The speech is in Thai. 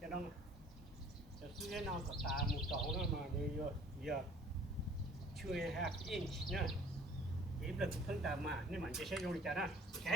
cho đôngจะซื้อให้น้องกับตาหมูสองนั่นมาเนี่ยเยอะเยอะช่วย half inch เนี่ยอีกแบบเพิ่งตามมานี่มันจะใช้โยนกันนะโอเค